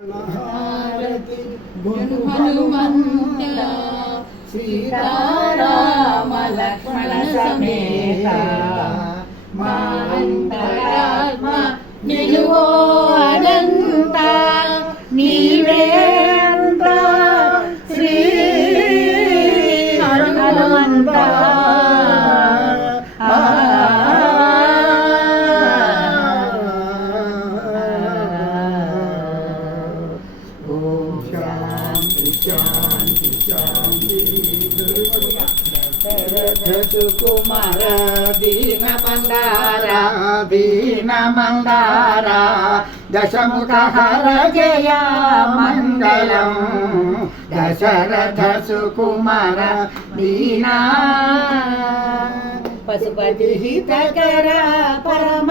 హారతి గురు హనుమంత సీతారామ లక్ష్మణ సమేత మా అంతరాత్మ నిలువో అనంత నీవే అంత శ్రీ హనుమంత శాంతి శాంతి కుమార దీన మందార దీన మందారా దశముఖర హర జయ మంగళం దశరథ సుకుమార దీనా పశుపతి హితకర పరమ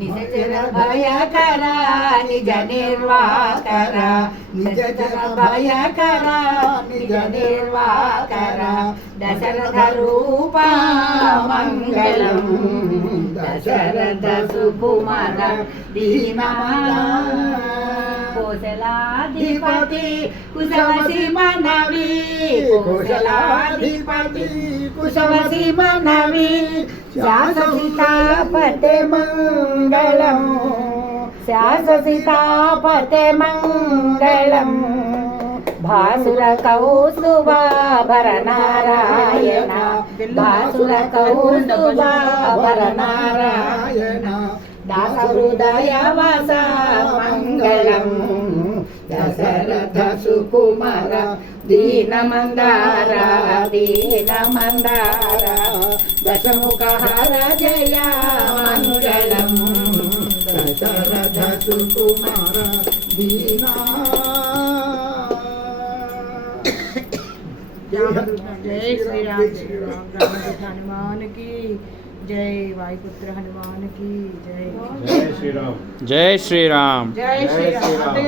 దయాకర నిజ నిర్వాకర నిజ భయకర నిజ నిర్వాకర దశరథ రూప మంగళం దశరథ సుకుమార కోశలాధిపతి కుశవసి మనవి కోశలాధిపతి కుశవసి మనవి శాససితాపతే మంగళం శాససితాపతే మంగళం. భాసుర కౌస్తుభాభర నారాయణ భాసుర ಕುಮಾರ ದೀನ ಮಂದಾರ ದೀನ ಮಂದಾರ ದಶಮುಖಹಾರ ಜಯ ಮಂಗಳಂ ದಶರಥ ಸುಕುಮಾರ ದೀನ जय श्री राम जय राम राम हनुमान की जय वायुपुत्र हनुमान की जय जय श्री राम जय श्री राम जय श्री राम